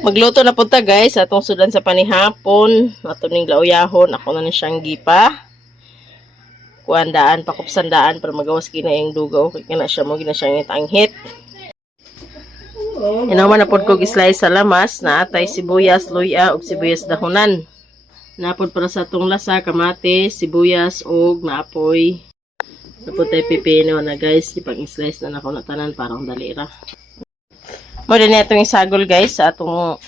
Magluto na punta guys. Atong sudan sa panihapon. Ato ning lauyahon. Ako na ni siyang gipa. Kuandaan, pakupsandaan para magawas gina yung dugaw. Kaya na siya mo gina siyang itanghit. Inaman na po kong slice sa lamas. Naatay sibuyas, luya, ug sibuyas dahonan. Napod para sa itong lasa, kamatis, sibuyas, ug naapoy. Napod tayo pipino na guys. Ipang-slice na ako na tanan parang dalira. Muna na itong isagol guys sa itong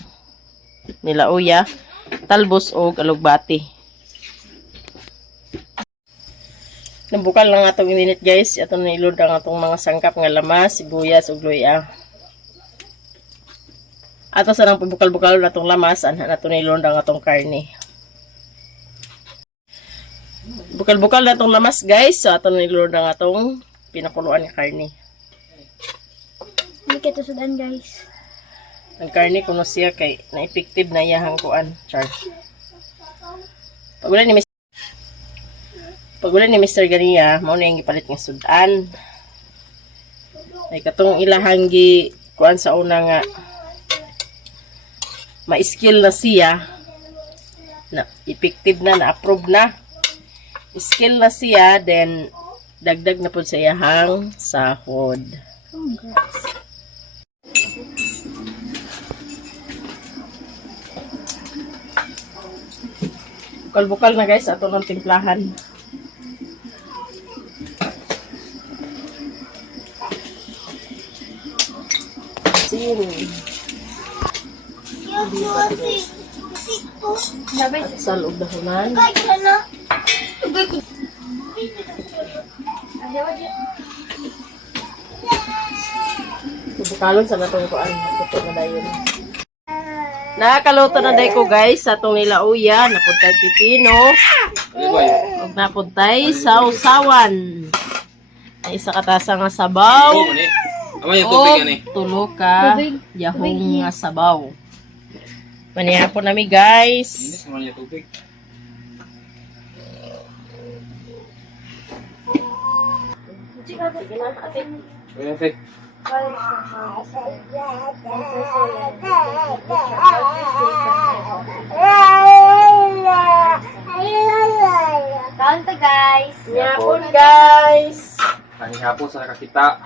nilauya, talbos o alugbati. Nabukal lang atong minute guys. Ito na ilod ang atong mga sangkap nga lamas, sibuyas ug luya. Ato sa nang pabukal-bukal na itong lamas, anhan na ito nilod ang atong karne. Bukal-bukal na itong lamas guys. So ato na nilod ang atong pinakuluan ng karne. Hindi kayo sudan guys. Ang karne kuno siya kay na-effective na iyahang kuan. Char. Pag wala ni Mr. Ganiya, mao na yung gipalit ng sudan. Ay katong ilahang gi kuan sa una nga ma-skill na siya. Na effective na, na-approve na. Skill na siya, then dagdag na po sa iyahang sahod. Congrats. Bukal-bukal na guys, ato ng timplahan. At salog dahonan. Bukalon sa natong kuan. Ito na dayon. Nakakaluto na day ko guys sa itong nilauya. Napuntay pipino. Huwag napuntay sausawan. Ay isa katasa nga sabaw. O tulo ka yahong nga sabaw. Manihapon nami guys. Sige na ate. Kanta guys. Manihapon guys. Panihapon sa nakakita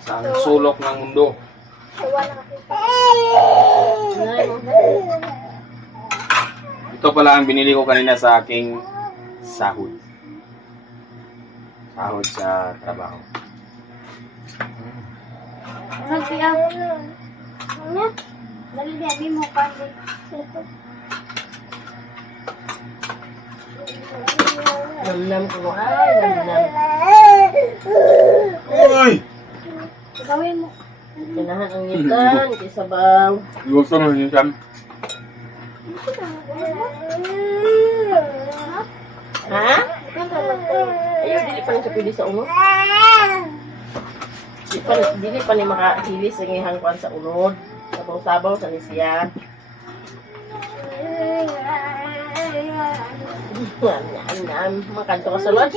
sa sulok ng mundo. Ito pala ang binili ko kanina sa aking sahod. Sahod sa trabaho. Namnam ko ay namnam. Uy! Gawin mo. Kinahan ang ngitan kay sabaw. Gusto mo yun, Sam? Ha? Ayaw, dili pa rin siya pwede sa ulo. Dili pa ni makahilis ang ihang kuan sa ulod. Sabaw-sabaw sa nisya. Yan. Makanto ka sa lod.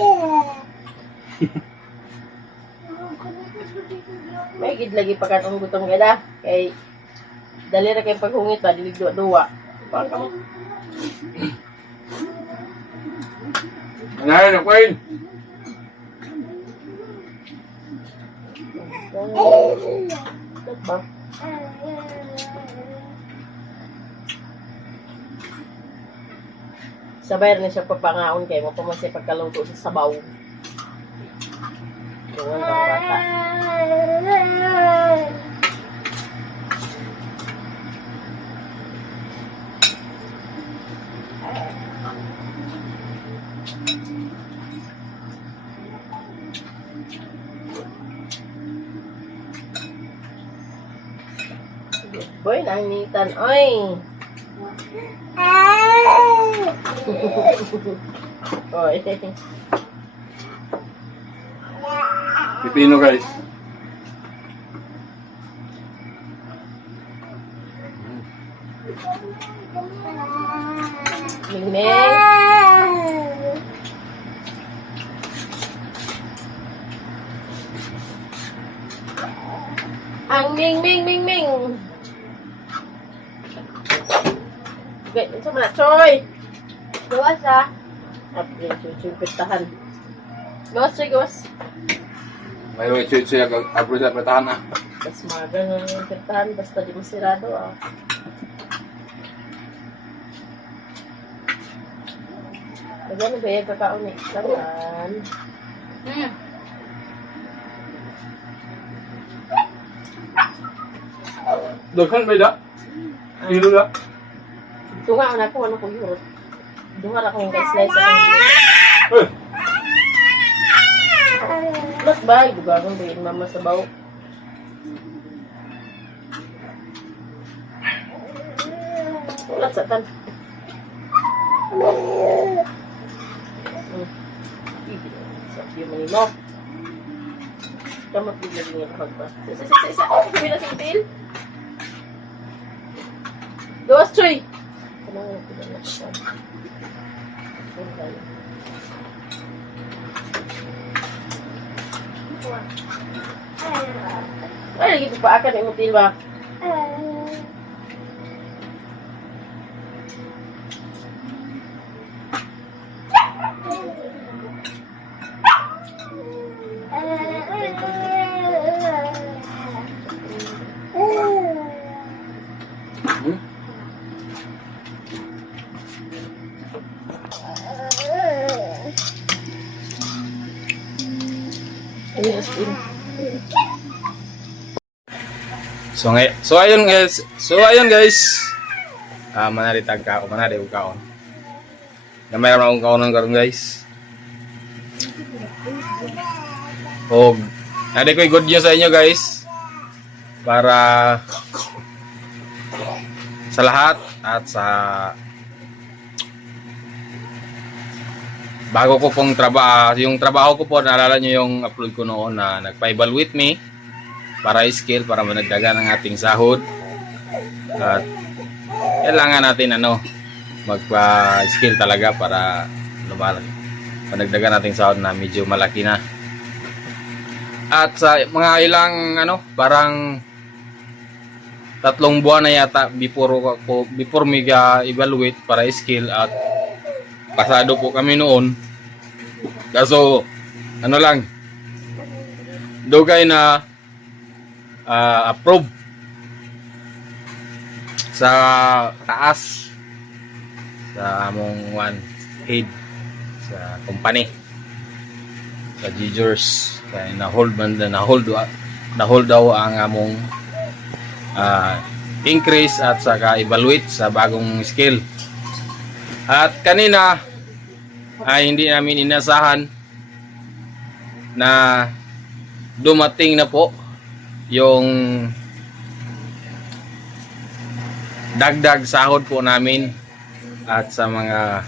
May gid lagi pa katong gutom gada. Kay dali ra kay paghungit pa dili duwa-duwa. Baka mo. Ano na, Queen? Ba? Sabay na siya papangaon kay mo pa man siya pagkaluto sa sabaw. Tungan ang bata. Boy, nangitan. Oy! Oy. Pipino, guys. Mingming. ang Ming Ming Ming Ming. Okay, ito mo na, Choy. Gawas ha. Okay, Choy, pitahan. Gawas, Choy, gawas. Mayroon ito apro sa patahan na. Mas maga na yung pitahan, basta di masirado ah. Lagyan ba yung kakaon eh? Laman. Daghan ba ida? Hilo na. Tunga na ako, ano ko yun. Tunga na akong slice ako. Eh, Mas ba? Bugagon ba yung mama sa bawo? Ulat sa tan. Sakyo mo mo. Kamot bigla niya pa. Isa. Ako sabi na sintil. Gawas, Choy! Kailangan ko na siya. Ay, lagi ito pa akan yung mutil ba? hmm? Yes, in. So ayun guys. Manari tagka o manari og kaon. Gamay ra akong kaonon karon guys. Og nade ko'y good news sa inyo guys. Para sa lahat at sa bago ko pong trabaho, yung trabaho ko po, naalala nyo yung upload ko noon na nagpa-evaluate me para i-skill, para managdagan ang ating sahod. At kailangan natin magpa-skill talaga para managdagan nating sahod na medyo malaki na. At sa mga ilang parang 3 buwan na yata before me evaluate para i-skill, at pasado po kami noon. Kaso dugay na approve sa taas sa among head sa company sa Gigers, kaya na-hold daw ang among increase at saka evaluate sa bagong skill. At kanina ay hindi namin inasahan na dumating na po yung dagdag sahod po namin at sa mga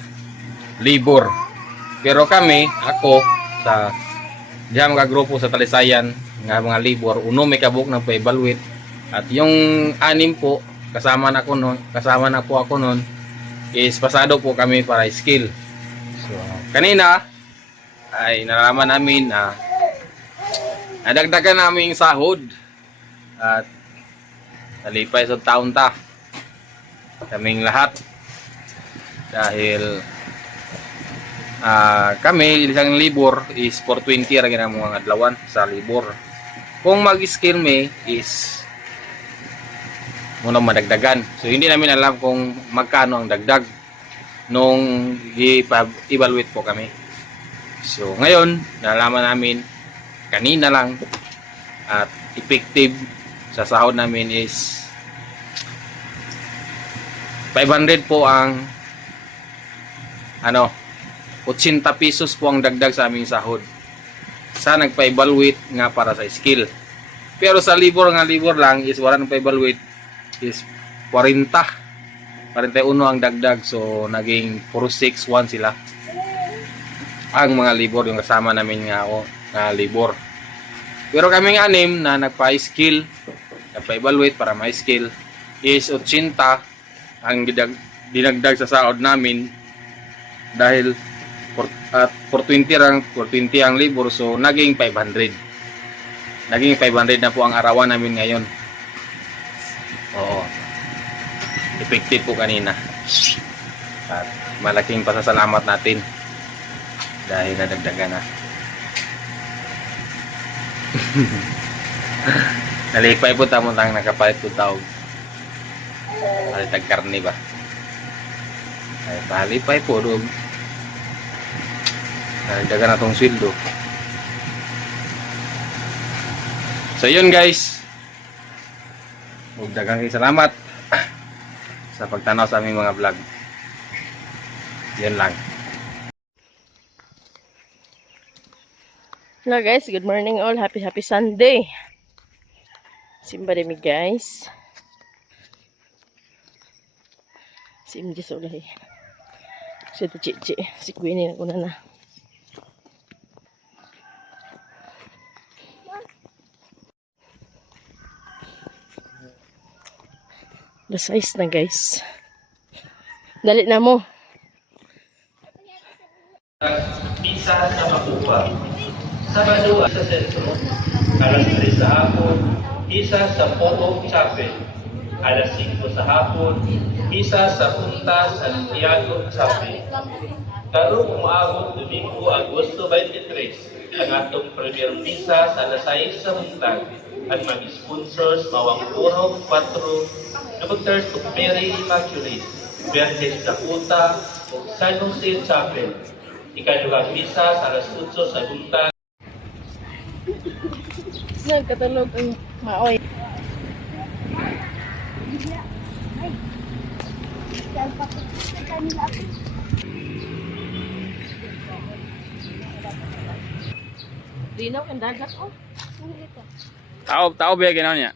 labor. Pero ako sa diyan mga grupo sa Talisayan nga mga labor, may kabuk na pa-evaluate, at yung 6 po kasama na po ako noon is pasado po kami para skill. So, kanina ay nalaman namin na nadagdagan namin sahod at nalipay sa taon kaming lahat dahil kami isang libor is 420 ra gyud ang mga adlawan sa libor. Kung mag-skill is muna madagdagan. So hindi namin alam kung magkano ang dagdag nung i-evaluate po kami. So ngayon, nalaman namin kanina lang, at effective sa sahod namin is 500 po ang 80 pesos po ang dagdag sa aming sahod sa nagpa-evaluate nga para sa skill. Pero sa libor lang is wala nang pa-evaluate is 41 ang dagdag, so naging 461 sila ang mga libor yung kasama namin nga libor. Pero kaming 6 na nagpa-skill, nagpa-evaluate para ma-skill is 80 ang dinagdag sa sahod namin dahil 420 ang libor, so naging 500 na po ang arawan namin ngayon. Oo. Effective po kanina. At malaking pasasalamat natin dahil nadagdagan na. Nalipay po tamo tang nakapalit po tawag. Palitag karne ba? Ay, palipay po doon. Nadagdagan na tong sweldo. So yun guys. Daghang salamat sa pagtanaw sa aming mga vlog. Yan lang. Hello guys, good morning all. Happy Sunday. Simba demi guys. Simba sa ulay. Si Chichi, si Queenie na na. Alas 6 na guys. Dali na mo. Isa sa Makupa. Sabado sa sentro. Alas 3 sa hapon, isa sa Photo Chapel. Alas 5 sa hapon, isa sa Punta Santiago Chapel. Karong umaabot Domingo, Agosto 23, ang atong premier misa sa alas 6 sa Muntag. At mag-sponsors Mawang Purong 4, Daughters of Mary Immaculate, Verdes Dakota, o San Jose Chapel. Ikaduhang misa sa alas 8 sa Buntag. Nagkatulog ang maoy. Linaw ang dagat oh. Tao ba ginawa niya?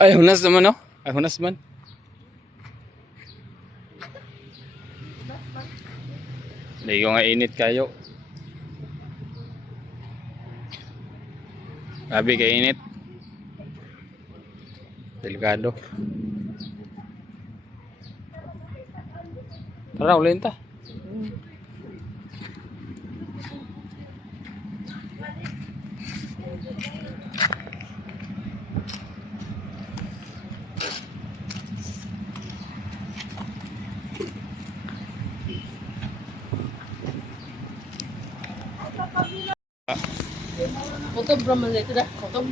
Ay, hunas naman no? Ay, hunas man. Hindi ko nga init kayo. Grabe ka init. Delikado. Tara, ulit ta. Kutob raman dito dah. Kutob.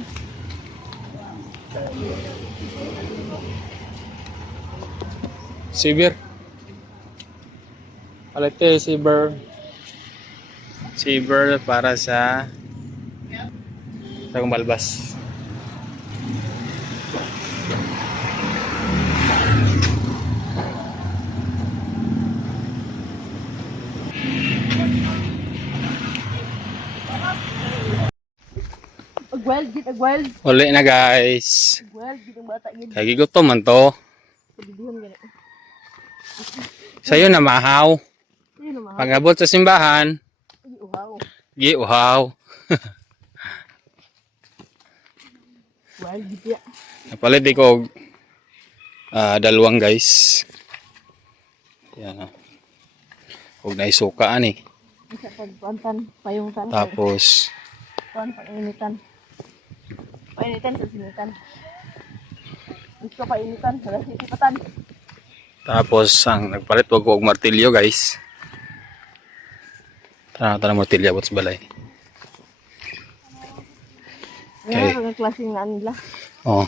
Sibir. Palete Sibir. Sibir para sa Kumbalbas. Agwal. Uli na guys. Agwal, gid ang bata gid. Kagigutom man to. Pabidihon gani. Sa'yo na mahaw. Sino ma? Pag-abot sa simbahan, Uhaw. giuhaw. Agwal gid ya. Napalit di ko dalawang guys. Yan. Huwag na isukaan eh. Isa pagpantan payong tan. Tapos, Painitan. Painitan sa sinitan. Gusto painitan sa sisipatan. tapos ang nagpalit wag og martilyo guys. Tara martilyo abot sa balay. Okay. Ang klaseng nga nila. Oh.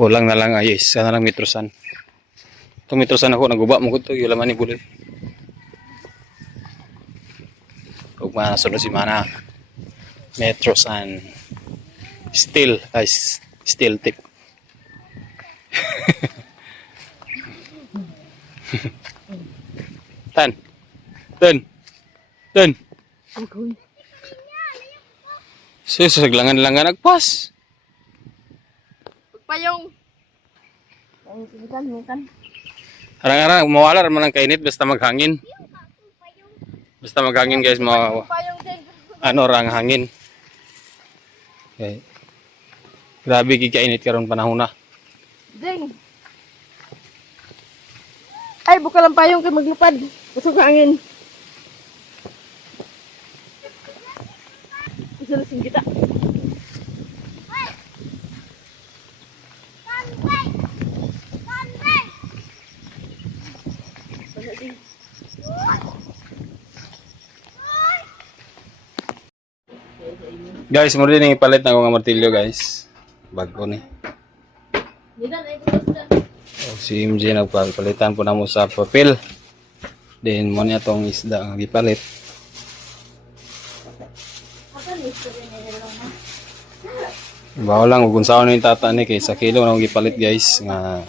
Kulang na lang ay isa na lang metrosan. Itong metrosan ako naguba mo ko to yung laman ni buloy. Huwag manasunod si Mana. Metrosan. Steel guys. Steel tip. Tan. Agoy. Saglangan-langan nagpas. Payong. Ang sinitan. Harang-harang mawala naman ang kainit basta maghangin. Basta maghangin guys, Payong din. rang hangin. Okay. Grabe gikainit karon panahon na. Ding. Ay, buka lang payong kay maglupad. Busog ang angin. Isalasin kita. Guys, mo rin yung ipalit na akong martilyo guys. Bago ni. Si MJ nagpalitan po na mo sa papel. Then mo niya tong isda ang ipalit. Bawa lang kung saan yung tata ni kay sa kilo na akong ipalit guys nga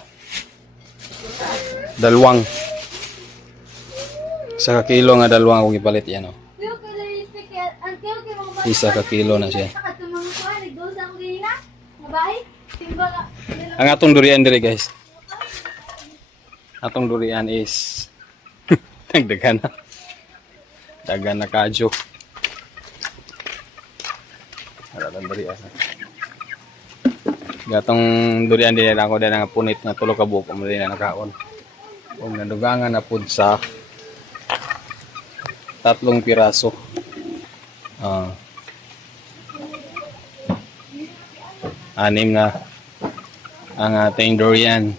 dalawang. Sa kilo nga dalawang akong ipalit yan oh. Isa ka kilo na siya. Ang atong durian dire guys. Atong durian is nagdagan na. Dagan na kadyo. Aralan durian. Gatong durian din ako din nga punit nga tulo ka buok mo din na nakaon. Kung nadugangan na pud sa 3 piraso. Anim na ang ating durian.